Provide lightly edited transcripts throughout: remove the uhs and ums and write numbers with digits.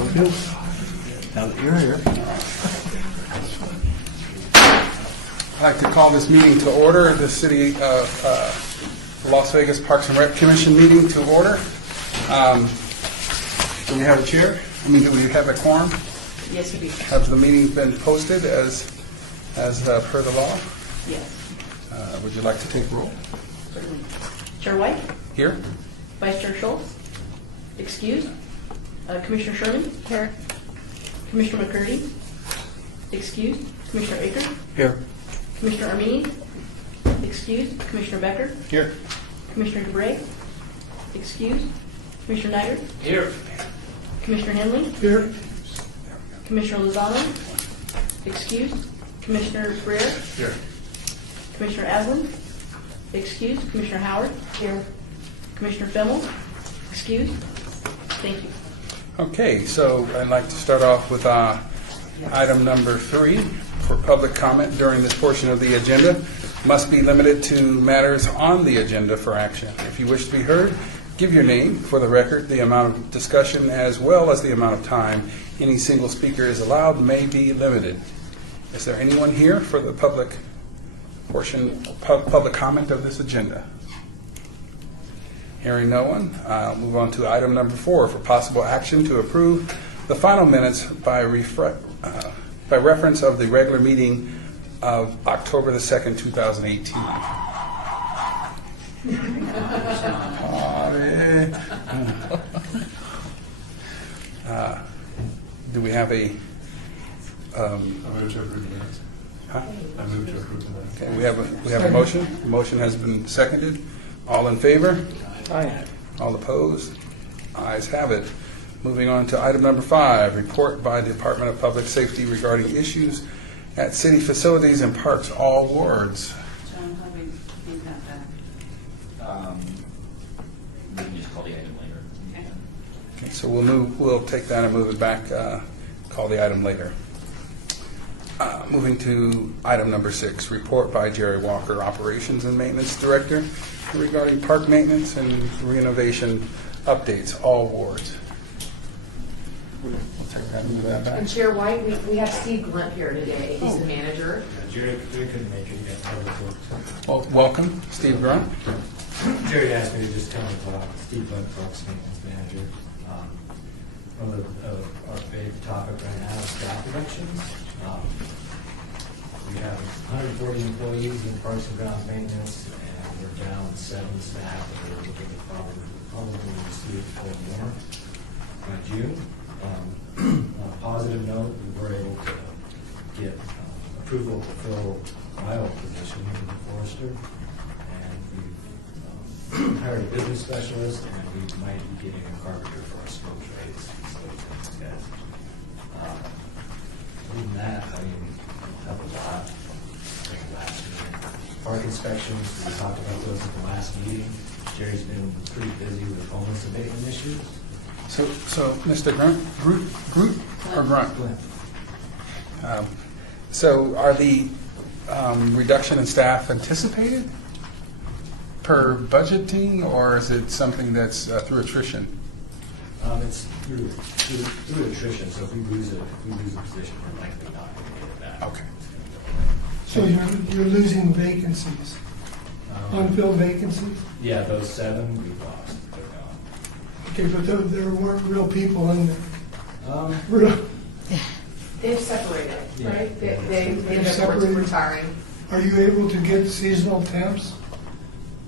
Now that you're here. I'd like to call this meeting to order, the City of Las Vegas Parks and Rec Commission meeting to order. Do we have a chair? Do we have a quorum? Yes, we do. Have the meeting been posted as per the law? Yes. Would you like to take roll? Certainly. Chair White? Here? Vice Chair Schultz? Excused. Commissioner Sherman? Here. Commissioner McCurdy? Excused. Commissioner Aker? Here. Commissioner Armini? Excused. Commissioner Becker? Here. Commissioner DeBrey? Excused. Commissioner Nygaard? Here. Commissioner Henley? Here. Commissioner Lozano? Excused. Commissioner Breer? Here. Commissioner Aslan? Excused. Commissioner Howard? Here. Commissioner Fimmel? Excused. Thank you. Okay, so I'd like to start off with item number 3 for public comment during this portion of the agenda. Must be limited to matters on the agenda for action. If you wish to be heard, give your name for the record. The amount of discussion as well as the amount of time any single speaker is allowed may be limited. Is there anyone here for the public portion, public comment of this agenda? Hearing no one, I'll move on to item number 4 for possible action to approve the final minutes by reference of the regular meeting of October the 2nd, 2018. Do we have a? I move to approve the minutes. Huh? I move to approve the minutes. Okay, we have a motion. The motion has been seconded. All in favor? Aye. All opposed? Ayes have it. Moving on to item number 5, report by the Department of Public Safety regarding issues at city facilities and parks, all wards. John, how do we think about that? We can just call the item later. Okay. Okay, so we'll take that and move it back, call the item later. Moving to item number 6, report by Jerry Walker, Operations and Maintenance Director, regarding park maintenance and renovation updates, all wards. We'll take that and move that back. And Chair White, we have Steve Glunt here today. He's the manager. Jerry couldn't make it. He got public works. Well, welcome, Steve Grunt. Jerry asked me to just come and talk. Steve Glunt, Parks Maintenance Manager. One of our big topic right now is staff reductions. We have 140 employees in Parks and Grounds Maintenance, and we're down 7 staff. And we're looking at probably see it for more by June. On a positive note, we were able to get approval to fill my old position in the Forester, and we've hired a business specialist, and we might be getting a carpenter for our smoke trades. So that's good. Other than that, we have a lot from last meeting. Park inspections, we talked about those at the last meeting. Jerry's been pretty busy with homeless abatement issues. So Mr. Groot or Grunt? So are the reduction in staff anticipated per budgeting, or is it something that's through attrition? It's through attrition, so if we lose a position, we're likely not going to get it back. Okay. So you're losing vacancies, unfilled vacancies? Yeah, those 7 we've lost. They're Okay, but there weren't real people in there. gone. Real- They've separated, Yeah. right? They They've have boards separated. retiring. Are you able to get seasonal temps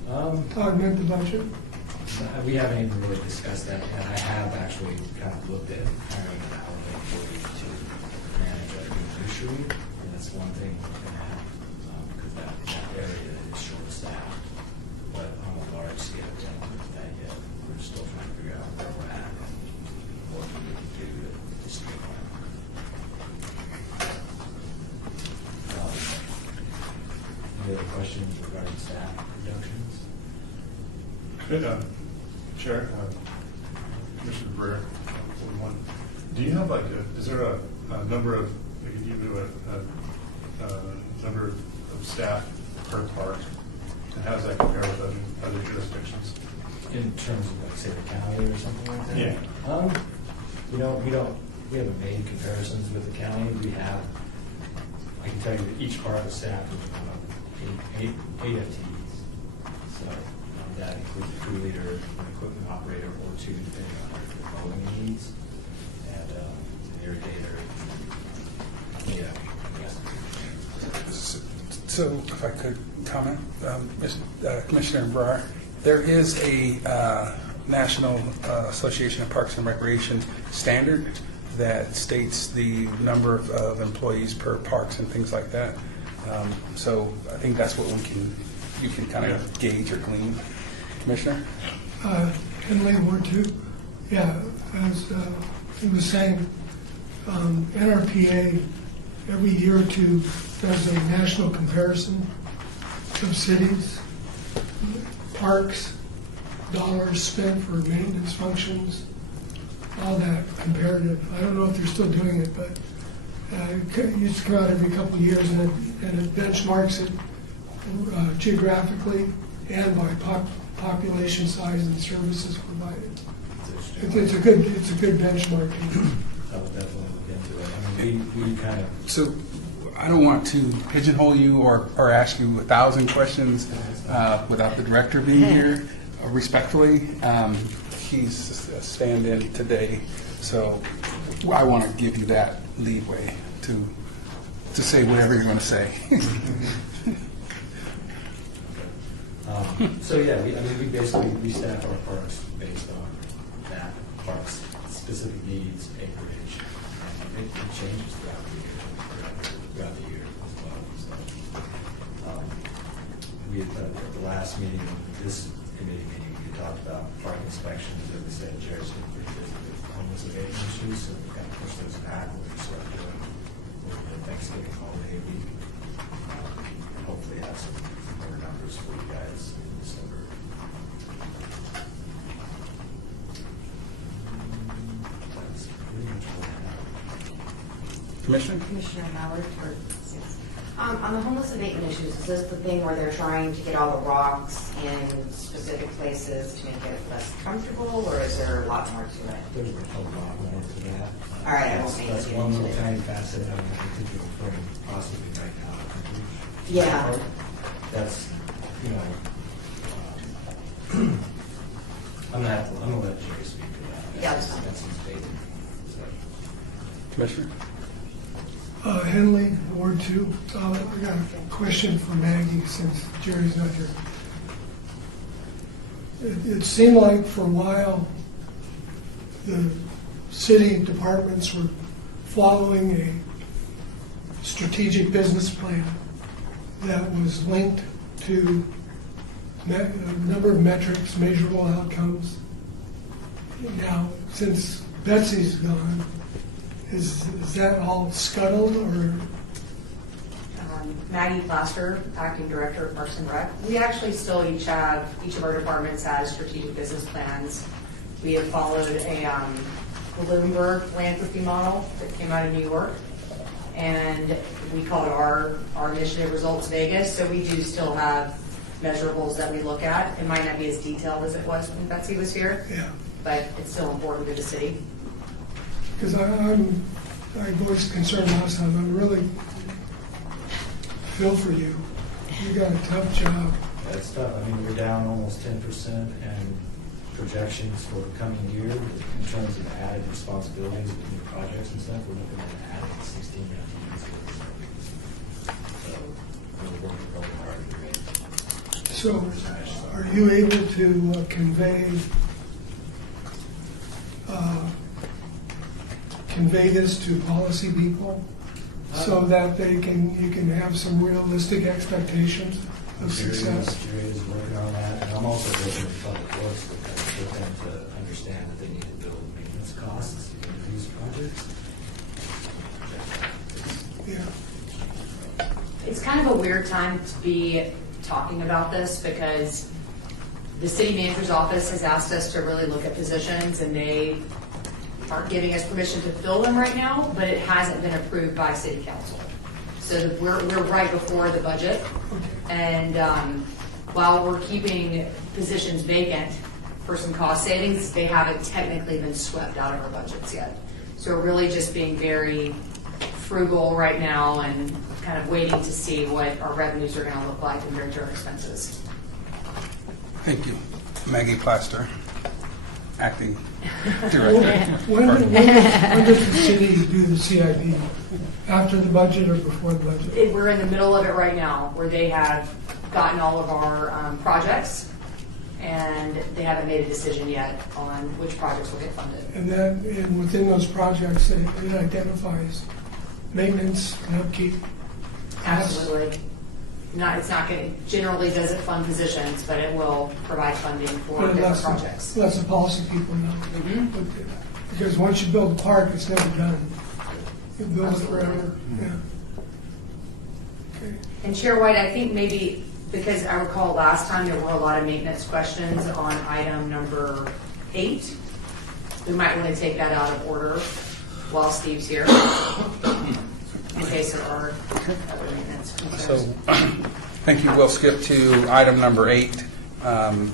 to augment the budget? We haven't even really discussed that, and I have actually kind of looked at hiring an hourly employee to manage our fishery, and that's one thing we're going to have, because that area is short-staffed. But on a large scale, we haven't looked at that yet. We're still trying to figure out where we're at and what we need to do to streamline. Any other questions regarding staff reductions? Good, Chair, Commissioner Breer, do you have is there a number of, like, you do a number of staff per park? And how does that compare with other jurisdictions? In terms of, like, say, the county or something like that? Yeah. we haven't made comparisons with the county. I can tell you that each part of the staff is eight FTEs. So that includes a crew leader, an equipment operator, or two, depending on their growing needs, and an irrigator. Yeah. So if I could comment, Commissioner Breyer, there is a National Association of Parks and Recreation standard that states the number of employees per parks and things like that. So I think that's what you can kind of gauge or glean. Commissioner? Henley, Ward 2. Yeah, as he was saying, NRPA every year or two does a national comparison of cities, parks, dollars spent for maintenance functions, all that comparative. I don't know if they're still doing it, but it used to come out every couple of years, and it benchmarks it geographically and by population size and services provided. It's a good benchmark. I would definitely look into it. I mean, we kind of. So I don't want to pigeonhole you or ask you 1,000 questions without the director being here. Respectfully, he's a stand-in today, so I want to give you that leeway to say whatever you're going to say. So yeah, we basically staff our parks based on that park's specific needs, acreage, and it changes throughout the year as well. So, we at the last meeting, this committee meeting, we talked about park inspections, and we said Jerry's been pretty busy with homeless abatement issues, so we kind of pushed those back. We're going to start doing over the Thanksgiving holiday week. Hopefully have some more numbers for you guys in December. That's pretty much what I have. Commissioner? Commissioner Howard, or, yes. On the homeless abatement issues, is this the thing where they're trying to get all the rocks in specific places to make it less comfortable, or is there a lot more to it? There's a lot more to that. All right, I won't make That's it one into little it. tiny facet of it. I think you're referring possibly right now. Yeah. That's, I'm gonna let Jerry speak to that. Yeah, that's fine. That's his baby. So. Commissioner? Henley, Ward 2. I got a question for Maggie since Jerry's not here. It seemed like for a while the city departments were following a strategic business plan that was linked to a number of metrics, measurable outcomes. Now, since Betsy's gone, is that all scuttled, or? Maggie Plaster, Acting Director of Parks and Rec. We actually still each of our departments has strategic business plans. We have followed a Bloomberg philanthropy model that came out of New York, and we call it our initiative Results Vegas. So we do still have measurables that we look at. It might not be as detailed as it was when Betsy was here, Yeah. but it's still important to the city. Because I voiced concern last time. I really feel for you. You got a tough job. That's tough. I mean, we're down almost 10%, and projections for the coming year in terms of added responsibilities with new projects and stuff, we're looking at adding 16 FTEs. So we're working really hard to make. So are you able to convey this to policy people so that you can have some realistic expectations of success? Jerry is working on that, and I'm also working with Public Works with them to understand that they need to build maintenance costs into these projects. Yeah. It's kind of a weird time to be talking about this because the city manager's office has asked us to really look at positions, and they aren't giving us permission to fill them right now, but it hasn't been approved by city council. So we're right before the budget, and while we're keeping positions vacant for some cost savings, they haven't technically been swept out of our budgets yet. So we're really just being very frugal right now and kind of waiting to see what our revenues are going to look like compared to our expenses. Thank you. Maggie Plaster, Acting Director. When does the city do the CIP? After the budget or before the budget? We're in the middle of it right now, where they have gotten all of our projects, and they haven't made a decision yet on which projects will get funded. And then, and within those projects, it identifies maintenance and upkeep. Absolutely. It's not going to, generally doesn't fund positions, but it will provide funding for But different lets projects. lets the policy people know. Mhm. Because once you build a park, it's never done. You build it Absolutely. forever, yeah. Okay. And Chair White, I think maybe, because I recall last time there were a lot of maintenance questions on item number 8, we might want to take that out of order while Steve's here, in case there are other maintenance So, concerns. thank you. We'll skip to item number 8,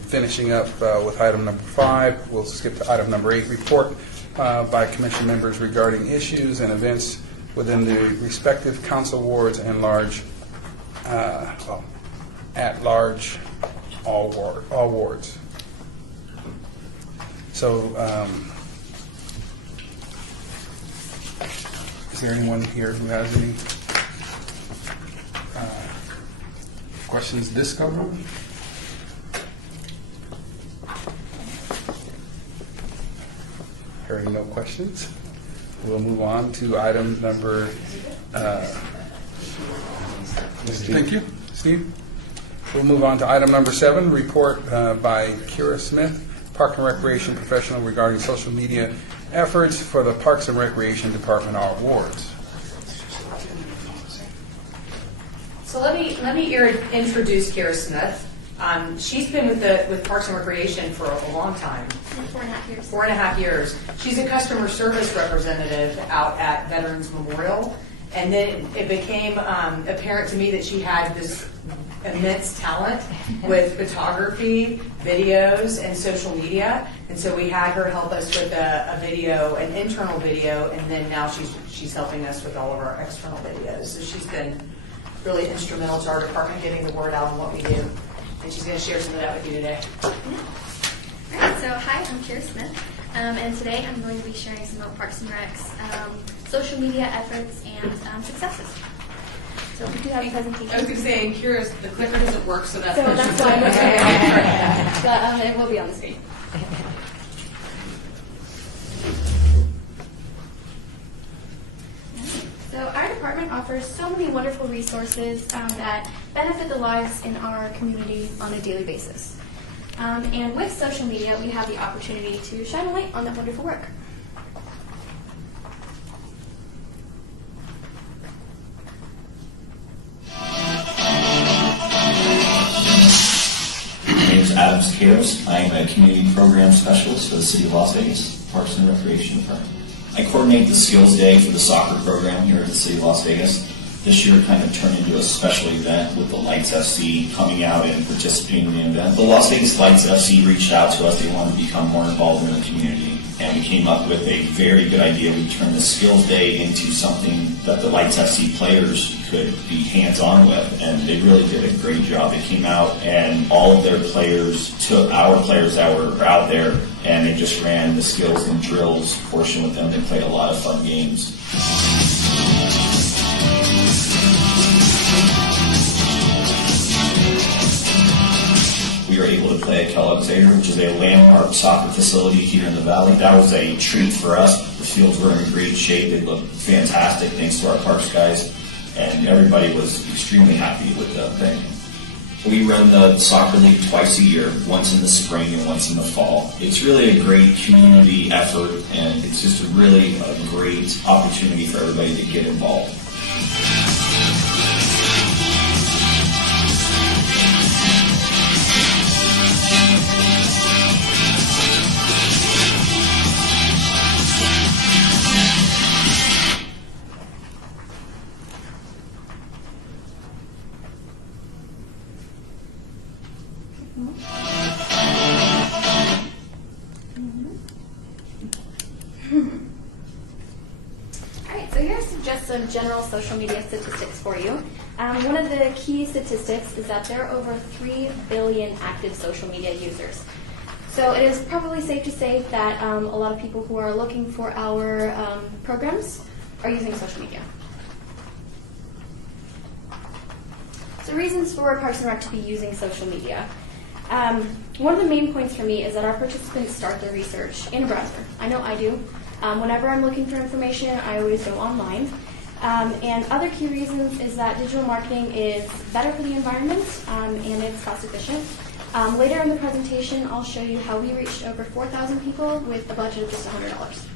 finishing up with item number 5. We'll skip to item number 8, report by commission members regarding issues and events within the respective council wards and at large, all wards. So, is there anyone here who has any questions this go around? Hearing no questions, we'll move on to item number. Thank you, Steve. We'll move on to item number 7, report by Kira Smith, Park and Recreation Professional regarding social media efforts for the Parks and Recreation Department awards. So let me introduce Kara Smith. She's been with Parks and Recreation for a long time. 4.5 years. 4.5 years. She's a customer service representative out at Veterans Memorial. And then it became apparent to me that she had this immense talent with photography, videos, and social media. And so we had her help us with a video, an internal video, and then now she's helping us with all of our external videos. So she's been really instrumental to our department getting the word out on what we do. And she's going to share some of that with you today. All right, so hi, I'm Kira Smith, and today I'm going to be sharing some about Parks and Rec's social media efforts and successes. So we do have a presentation. I was going to say, Kira, the clicker doesn't work, so that's So why that's she's why like, but it will be on the screen. So our department offers so many wonderful resources that benefit the lives in our community on a daily basis. And with social media, we have the opportunity to shine a light on that wonderful work. My name is Adam Scaros. I am a community program specialist for the City of Las Vegas, Parks and Recreation Department. I coordinate the Skills Day for the soccer program here at the City of Las Vegas. This year kind of turned into a special event with the Lights FC coming out and participating in the event. The Las Vegas Lights FC reached out to us. They wanted to become more involved in the community. And we came up with a very good idea. We turned the Skills Day into something that the Lights FC players could be hands-on with. And they really did a great job. They came out and all of their players took our players that were out there and they just ran the skills and drills portion with them. They played a lot of fun games. We were able to play at Kellogg's Acre, which is a landmark soccer facility here in the valley. That was a treat for us. The fields were in great shape. They looked fantastic thanks to our parks guys, and everybody was extremely happy with the thing. We run the soccer league twice a year, once in the spring and once in the fall. It's really a great community effort, and it's just really a great opportunity for everybody to get involved. some general social media statistics for you. One of the key statistics is that there are over 3 billion active social media users. So it is probably safe to say that a lot of people who are looking for our programs are using social media. So reasons for Parks and Rec to be using social media. One of the main points for me is that our participants start their research in a browser. I know I do. Whenever I'm looking for information, I always go online. And other key reasons is that digital marketing is better for the environment and it's cost efficient. Later in the presentation, I'll show you how we reached over 4,000 people with a budget of just $100.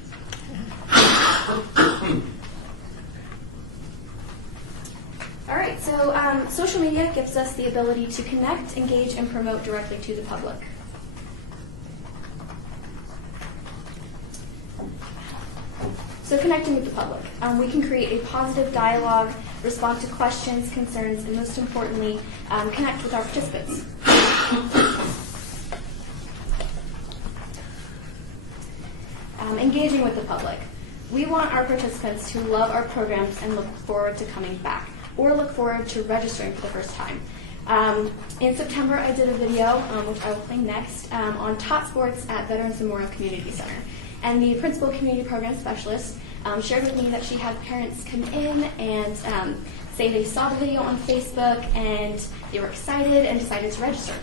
All right, so social media gives us the ability to connect, engage, and promote directly to the public. So connecting with the public. We can create a positive dialogue, respond to questions, concerns, and most importantly, connect with our participants. Engaging with the public. We want our participants to love our programs and look forward to coming back, or look forward to registering for the first time. In September, I did a video, which I will play next, on top sports at Veterans Memorial Community Center. And the principal community program specialist shared with me that she had parents come in and say they saw the video on Facebook and they were excited and decided to register.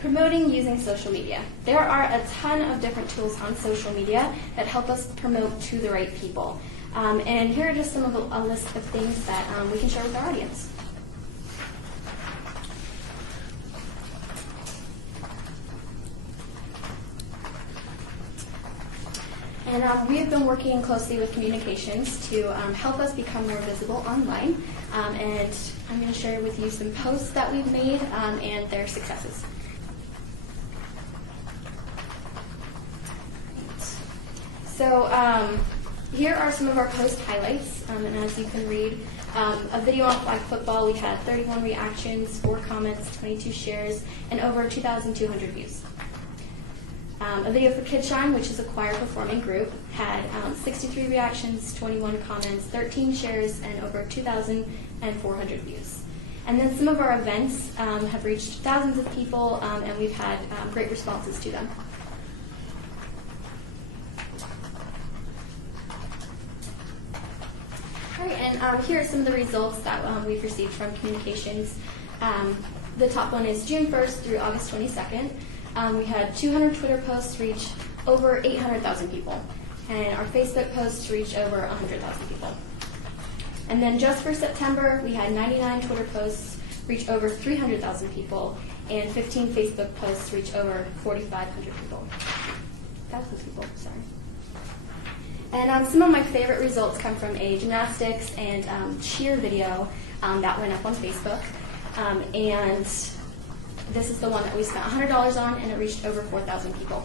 Promoting using social media. There are a ton of different tools on social media that help us promote to the right people. And here are just some of a list of things that we can share with our audience. And we have been working closely with communications to help us become more visible online. And I'm going to share with you some posts that we've made and their successes. So here are some of our post highlights, and as you can read, a video on flag football, we had 31 reactions, 4 comments, 22 shares, and over 2,200 views. A video for KidShine, which is a choir performing group, had 63 reactions, 21 comments, 13 shares, and over 2,400 views. And then some of our events have reached thousands of people, and we've had great responses to them. All right, and here are some of the results that we've received from communications. The top one is June 1st through August 22nd. We had 200 Twitter posts reach over 800,000 people, and our Facebook posts reached over 100,000 people. And then just for September, we had 99 Twitter posts reach over 300,000 people, and 15 Facebook posts reach over 4,500 people. Thousands of people, sorry. And some of my favorite results come from a gymnastics and cheer video that went up on Facebook. And this is the one that we spent $100 on, and it reached over 4,000 people.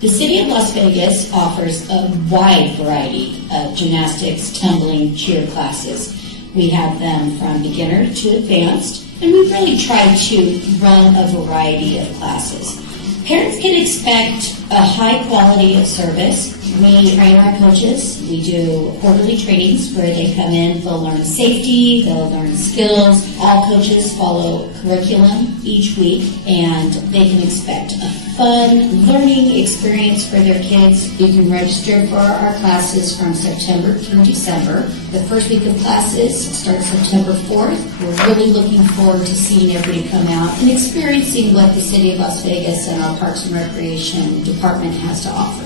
The City of Las Vegas offers a wide variety of gymnastics, tumbling, cheer classes. We have them from beginner to advanced, and we've really tried to run a variety of classes. Parents can expect a high quality of service. We train our coaches. We do quarterly trainings where they come in, they'll learn safety, they'll learn skills. All coaches follow curriculum each week, and they can expect a fun learning experience for their kids. You can register for our classes from September through December. The first week of classes starts September 4th. We're really looking forward to seeing everybody come out and experiencing what the City of Las Vegas and our Parks and Recreation Department has to offer.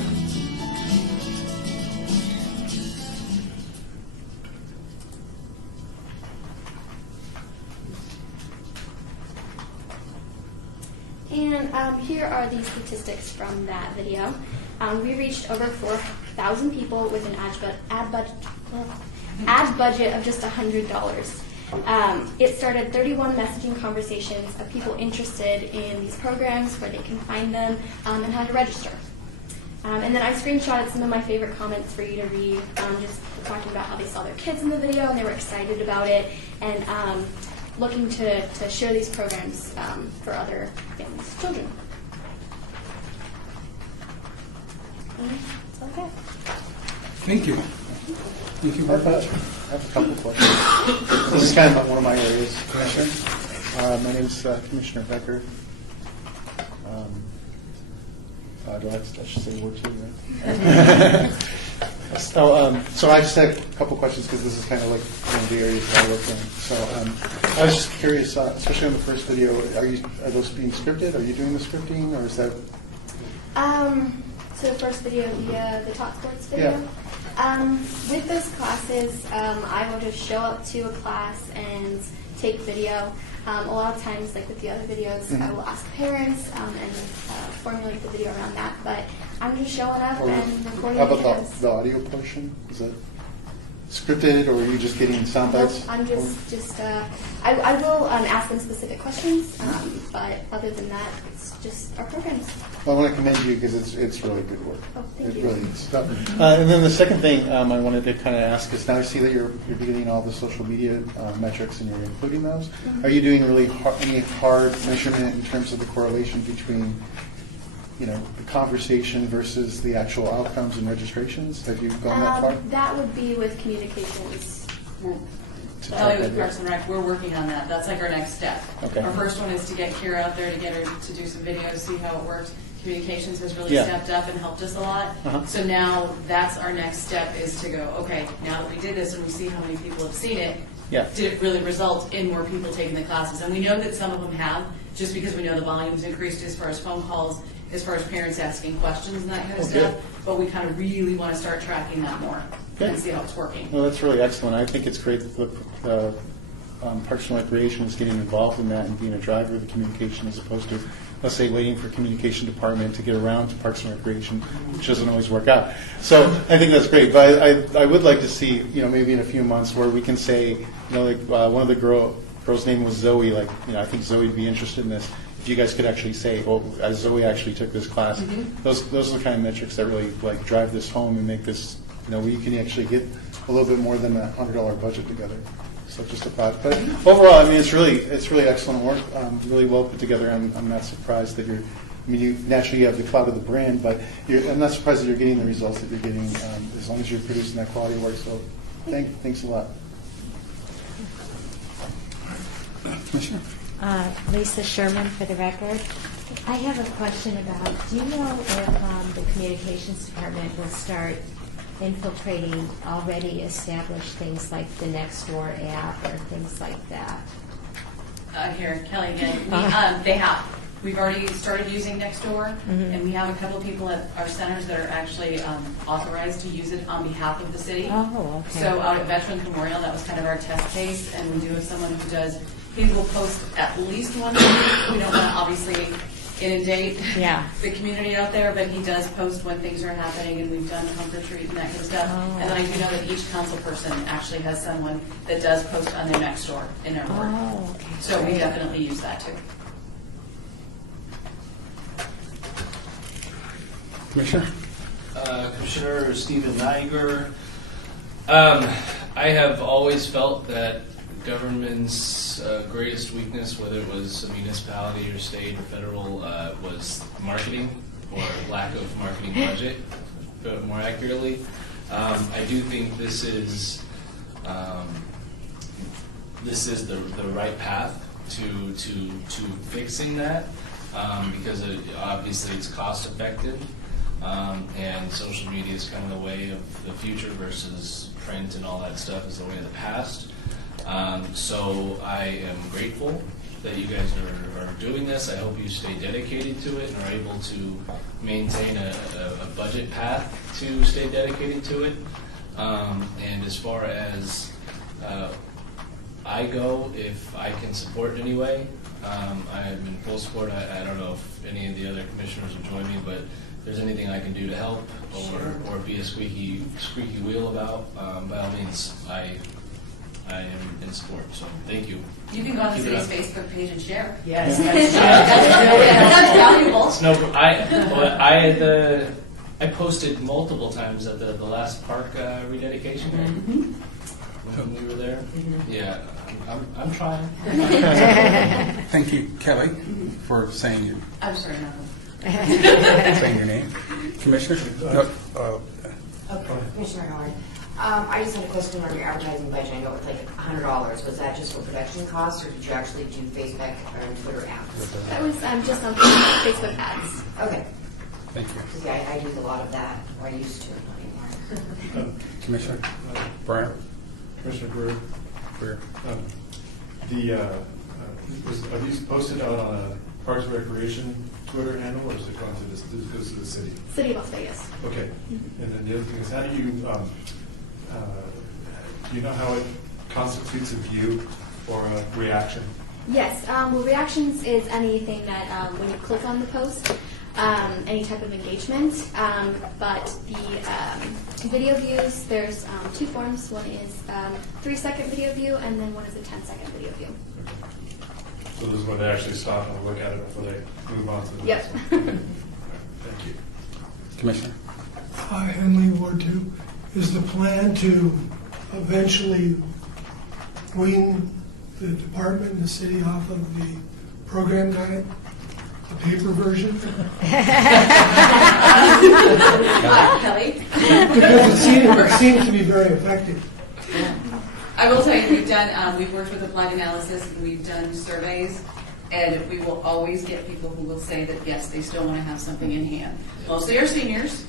And here are the statistics from that video. We reached over 4,000 people with an ad budget of just $100. It started 31 messaging conversations of people interested in these programs, where they can find them, and how to register. And then I screenshotted some of my favorite comments for you to read, just talking about how they saw their kids in the video and they were excited about it, and looking to share these programs for other families' children. That's okay. Thank you. Thank you very much. I have a couple of questions. This is kind of one of my areas. Commissioner? My name is Commissioner Becker. I should say the word too, right? So I just have a couple questions, because this is kind of like one of the areas that I work in. So I was just curious, especially on the first video, are those being scripted? Are you doing the scripting, or is that? So the first video, the Talk Sports video. Yeah. With those classes, I will just show up to a class and take video. A lot of times, like with the other videos, I will ask parents and formulate the video around that. But I'm just showing up and recording. How about the audio portion? Is it scripted, or are you just getting sound bites? Nope, I'm just I will ask them specific questions, but other than that, it's just our programs. Well, I want to commend you, because it's really good work. Oh, thank you. It really is. And then the second thing I wanted to kind of ask is, now I see that you're getting all the social media metrics and you're including those. Are you doing really any hard measurement in terms of the correlation between, the conversation versus the actual outcomes and registrations? Have you gone that far? That would be with communications. Probably with Parks and Rec, we're working on that. That's like our next step. Okay. Our first one is to get Kira out there, to get her to do some videos, see how it works. Communications has really Yeah. stepped up and helped us a lot. Uh-huh. So now that's our next step, is to go, okay, now that we did this and we see how many people have seen it, did it really result in more people taking the classes? And we know that some of them have, just because we know the volume's increased as far as phone calls, as far as parents asking questions and that kind of stuff. But we kind of really want to start tracking that more and see how it's working. Well, that's really excellent. I think it's great that the Parks and Recreation is getting involved in that and being a driver of the communication, as opposed to, let's say, waiting for communication department to get around to Parks and Recreation, which doesn't always work out. So I think that's great. But I would like to see, maybe in a few months, where we can say, one of the girl's name was Zoe. I think Zoe would be interested in this. If you guys could actually say, Zoe actually took this class. Those are the kind of metrics that really drive this home and make this, where you can actually get a little bit more than a $100 budget together. So just a thought. But overall, it's really excellent work. Really well put together. I'm not surprised that you naturally have the clout of the brand, but I'm not surprised that you're getting the results that you're getting, as long as you're producing that quality work. So thanks a lot. Commissioner? Lisa Sherman, for the record. I have a question about, do you know if the communications department will start infiltrating already established things like the Nextdoor app or things like that? Here, Kelly again. They have. We've already started using Nextdoor, and we have a couple of people at our centers that are actually authorized to use it on behalf of the city. Oh, okay. So out at Veterans Memorial, that was kind of our test case, and we do have someone who does. He will post at least one a week. We don't want to obviously inundate the community out there, but he does post when things are happening, and we've done trunk or treat and that kind of stuff. Oh. And then I do know that each council person actually has someone that does post on their Nextdoor in their ward. Oh, okay. So we definitely use that too. Commissioner? Commissioner Stephen Niger. I have always felt that government's greatest weakness, whether it was a municipality or state or federal, was marketing or lack of marketing budget, but more accurately. I do think this is the right path to fixing that. because obviously it's cost effective, and social media is kind of the way of the future versus print and all that stuff is the way of the past. So I am grateful that you guys are doing this. I hope you stay dedicated to it and are able to maintain a budget path to stay dedicated to it. And as far as I go, if I can support in any way, I'm in full support. I don't know if any of the other commissioners will join me, but if there's anything I can do to help or be a squeaky wheel about, by all means, I am in support. So thank you. You can go on the Keep it city's up. Facebook page and share. Yes, That's valuable. It's no, I posted multiple times at the last park rededication when we were there. Yeah, I'm trying. Thank you, Kelly, for saying your I'm sorry, no. saying your name. Commissioner? No, Okay, Commissioner Howard. I just had a question on your advertising budget. I know it's like $100. Was that just for production costs, or did you actually do Facebook and Twitter ads? That was just on Facebook ads. Okay. Thank you. Because I use a lot of that, or I used to, not anymore. Commissioner Brown? Commissioner Brewer, Brewer. Are these posted out on a Parks and Recreation Twitter handle, or is it gone to this? Does it go to the city? City of Las Vegas. Okay. And then the other thing is, how do you know how it constitutes a view or a reaction? Yes. Well, reactions is anything that when you click on the post, any type of engagement. But the video views, there's two forms. One is 3-second video view, and then one is a 10-second video view. So this is where they actually stop and look at it before they move on to the Yep. next one. Okay. Thank you. Commissioner? Henley, Ward 2. Is the plan to eventually wean the department and the city off of the program guide, the paper version? Kelly? Because it seems to be very effective. I will tell you, we've worked with Applied Analysis, and we've done surveys, and we will always get people who will say that, yes, they still want to have something in hand. Mostly are seniors,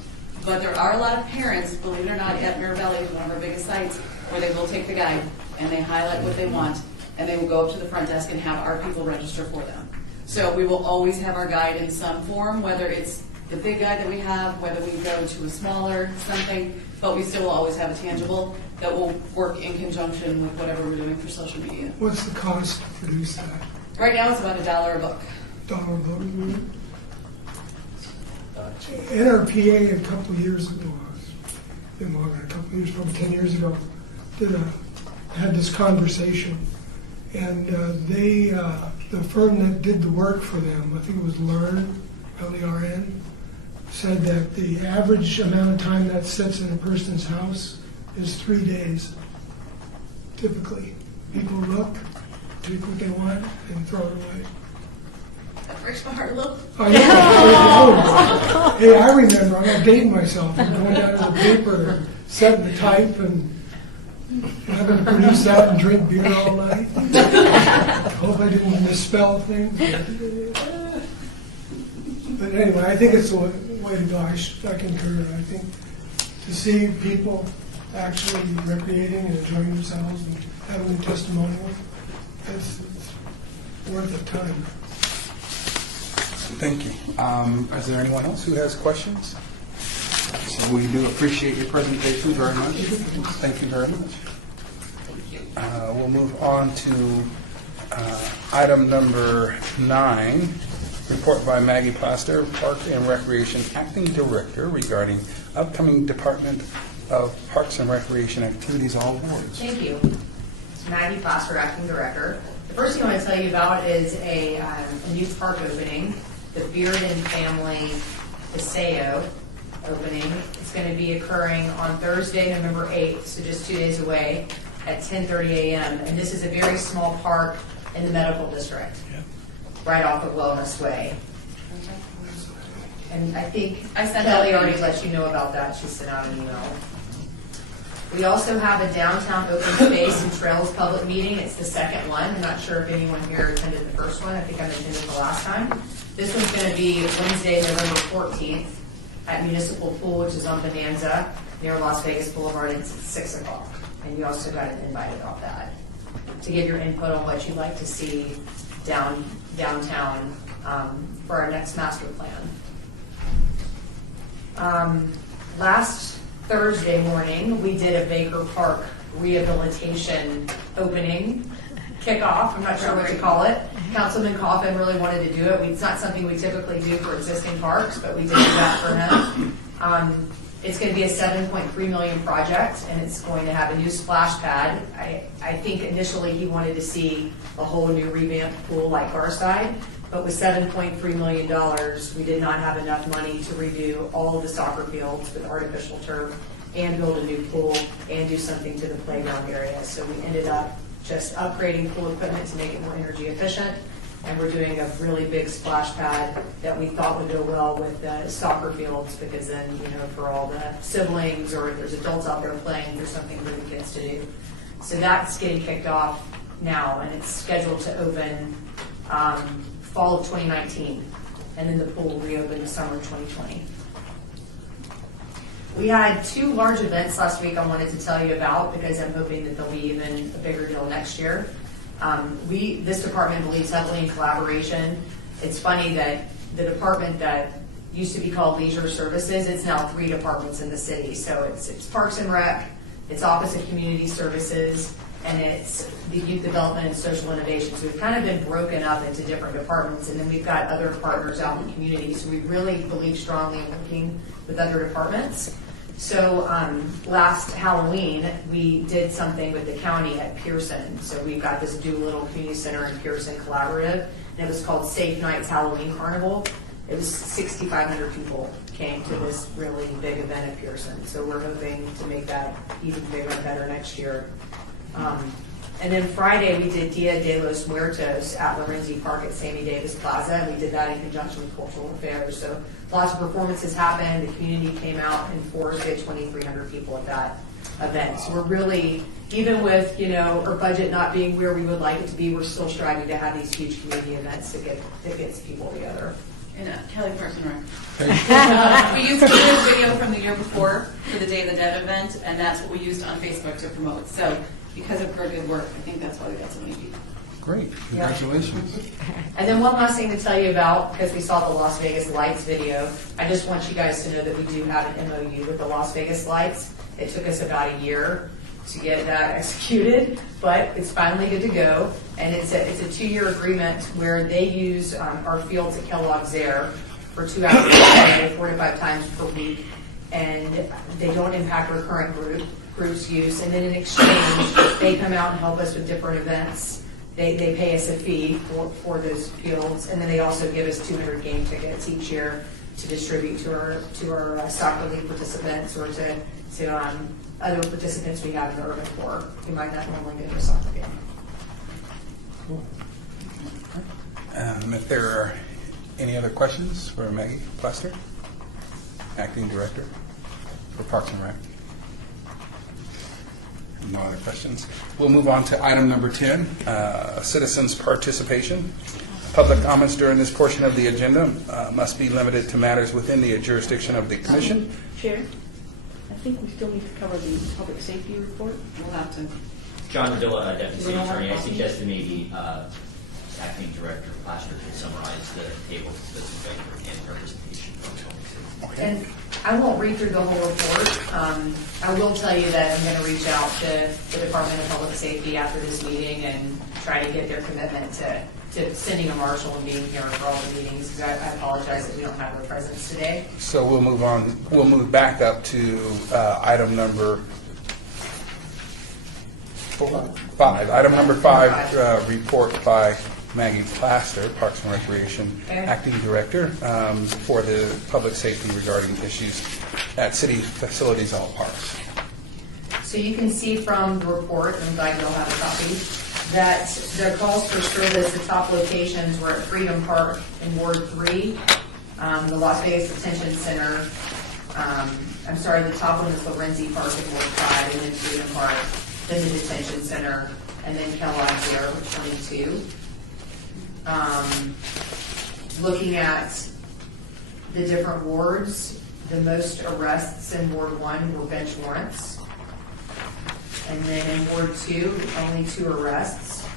but there are a lot of parents, believe it or not, at Mirror Valley, one of our biggest sites, where they will take the guide, and they highlight what they want, and they will go up to the front desk and have our people register for them. So we will always have our guide in some form, whether it's the big guide that we have, whether we go to a smaller something, but we still will always have a tangible that will work in conjunction with whatever we're doing for social media. What's the cost to produce that? Right now it's about $1 a book. Dollar book? NRPA a couple of years ago, been longer, a couple of years, probably 10 years ago, had this conversation, and the firm that did the work for them, I think it was Learn, L-E-R-N, said that the average amount of time that sits in a person's house is 3 days. Typically, people look, take what they want, and throw it away. That breaks my heart a little. I know. Hey, I remember, I'm not dating myself, I'm going down to the paper and setting the type and having to produce that and drink beer all night. Hope I didn't misspell things. But anyway, I think it's the way to go. I concur. I think to see people actually recreating and enjoying themselves and having a testimonial, it's worth the time. Thank you. Is there anyone else who has questions? So we do appreciate your presentation very much. Thank you very much. We'll move on to item number 9, report by Maggie Plaster, Park and Recreation Acting Director, regarding upcoming Department of Parks and Recreation activities all awards. Thank you. It's Maggie Plaster, Acting Director. The first thing I want to tell you about is a new park opening, the Bearden Family Paseo opening. It's going to be occurring on Thursday, November 8th, so just 2 days away, at 10:30 a.m. And this is a very small park in the medical district, right off of Wellness Way. And I think Kelly already let you know about that. She sent out an email. We also have a downtown open space and trails public meeting. It's the second one. I'm not sure if anyone here attended the first one. I think I attended the last time. This one's going to be Wednesday, November 14th at Municipal Pool, which is on Bonanza near Las Vegas Boulevard. It's at 6 o'clock. And you also got an invite about that to give your input on what you'd like to see downtown for our next master plan. Last Thursday morning, we did a Baker Park rehabilitation opening kickoff. I'm not sure what to call it. Councilman Coffin really wanted to do it. It's not something we typically do for existing parks, but we did do that for him. It's going to be a $7.3 million project, and it's going to have a new splash pad. I think initially he wanted to see a whole new revamped pool like Garside, but with $7.3 million, we did not have enough money to redo all of the soccer fields with artificial turf and build a new pool and do something to the playground area. So we ended up just upgrading pool equipment to make it more energy efficient. And we're doing a really big splash pad that we thought would go well with the soccer fields, because then, for all the siblings or if there's adults out there playing, there's something for the kids to do. So that's getting kicked off now, and it's scheduled to open fall of 2019, and then the pool will reopen summer 2020. We had 2 large events last week I wanted to tell you about, because I'm hoping that they'll be even a bigger deal next year. This department believes heavily in collaboration. It's funny that the department that used to be called Leisure Services, it's now 3 departments in the city. So it's Parks and Rec, it's Office of Community Services, and it's the Youth Development and Social Innovation. So we've kind of been broken up into different departments, and then we've got other partners out in the community. So we really believe strongly in working with other departments. So last Halloween, we did something with the county at Pearson. So we've got this Doolittle Community Center and Pearson Collaborative, and it was called Safe Nights Halloween Carnival. It was 6,500 people came to this really big event at Pearson. So we're hoping to make that even bigger and better next year. And then Friday, we did Dia de los Muertos at Lorenzi Park at Sammy Davis Plaza, and we did that in conjunction with Cultural Affairs. So lots of performances happened. The community came out in force. We had 2,300 people at that event. So we're really, even with our budget not being where we would like it to be, we're still striving to have these huge community events that gets people together. And Kelly Parks and Rec. We used a video from the year before for the Day of the Dead event, and that's what we used on Facebook to promote. So because of her good work, I think that's why we got so many people. Great, congratulations. And then one last thing to tell you about, because we saw the Las Vegas Lights video, I just want you guys to know that we do have an MOU with the Las Vegas Lights. It took us about a year to get that executed, but it's finally good to go. And it's a 2-year agreement where they use our fields at Kellogg's Air for 2 hours a day, 4 to 5 times per week, and they don't impact our current group's use. And then in exchange, they come out and help us with different events. They pay us a fee for those fields, and then they also give us 200 game tickets each year to distribute to our soccer league participants or to other participants we have in the urban core who might not normally go to a soccer game. Cool. If there are any other questions for Maggie Plaster, Acting Director for Parks and Rec? No other questions. We'll move on to item number 10, citizens' participation. Public comments during this portion of the agenda must be limited to matters within the jurisdiction of the Commission. Chair, I think we still need to cover the public safety report. We'll have to. John Padilla, Deputy City Attorney. I suggested maybe Acting Director Plaster could summarize the table of citizen and representation. And I won't read through the whole report. I will tell you that I'm going to reach out to the Department of Public Safety after this meeting and try to get their commitment to sending a marshal and being here for all the meetings, because I apologize that we don't have their presence today. So we'll move on. We'll move back up to item number 5. Item number 5, report by Maggie Plaster, Parks and Recreation Acting Director, for the public safety regarding issues at city facilities and all parks. So you can see from the report, and I'm glad you'll have a copy, that the calls for service, the top locations were at Freedom Park in Ward 3, the Las Vegas Detention Center, I'm sorry, the top one is Lorenzi Park in Ward 5, and then Freedom Park, then the detention center, and then Kellogg there with 22. Looking at the different wards, the most arrests in Ward 1 were bench warrants. And then in Ward 2, only 2 arrests.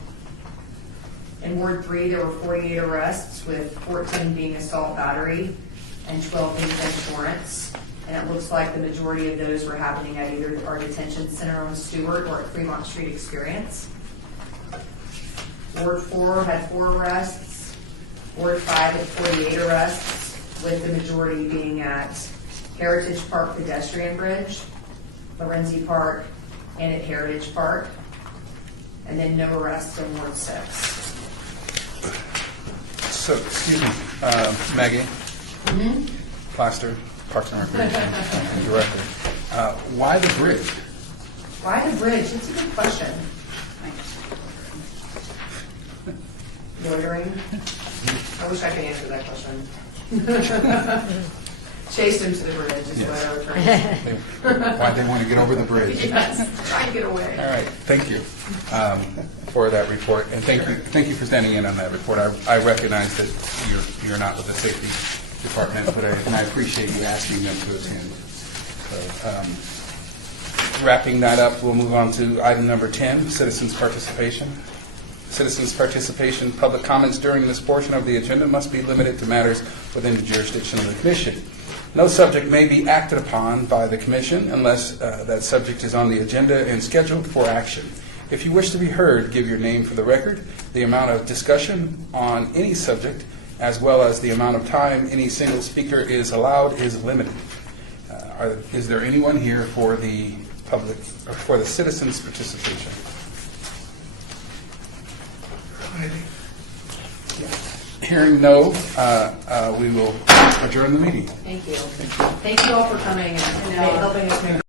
In Ward 3, there were 48 arrests, with 14 being assault battery and 12 being bench warrants. And it looks like the majority of those were happening at either our detention center on Stewart or at Fremont Street Experience. Ward 4 had 4 arrests. Ward 5 had 48 arrests, with the majority being at Heritage Park Pedestrian Bridge, Lorenzi Park, and at Heritage Park. And then no arrests in Ward 6. So, excuse me, Maggie Plaster, Parks and Recreation Director. Why the bridge? Why the bridge? That's a good question. Loitering? I wish I could answer that question. Chased him to the bridge is what I was trying to say. Why'd they want to get over the bridge? Yes, trying to get away. All right, thank you for that report, and thank you for standing in on that report. I recognize that you're not with the safety department, but I appreciate you asking them to attend. So, wrapping that up, we'll move on to item number 10, citizens' participation. Citizens' participation, public comments during this portion of the agenda must be limited to matters within the jurisdiction of the Commission. No subject may be acted upon by the Commission unless that subject is on the agenda and scheduled for action. If you wish to be heard, give your name for the record. The amount of discussion on any subject, as well as the amount of time any single speaker is allowed, is limited. Is there anyone here for the public, or for the citizens' participation? Hearing no, we will adjourn the meeting. Thank you. Thank you all for coming and helping us make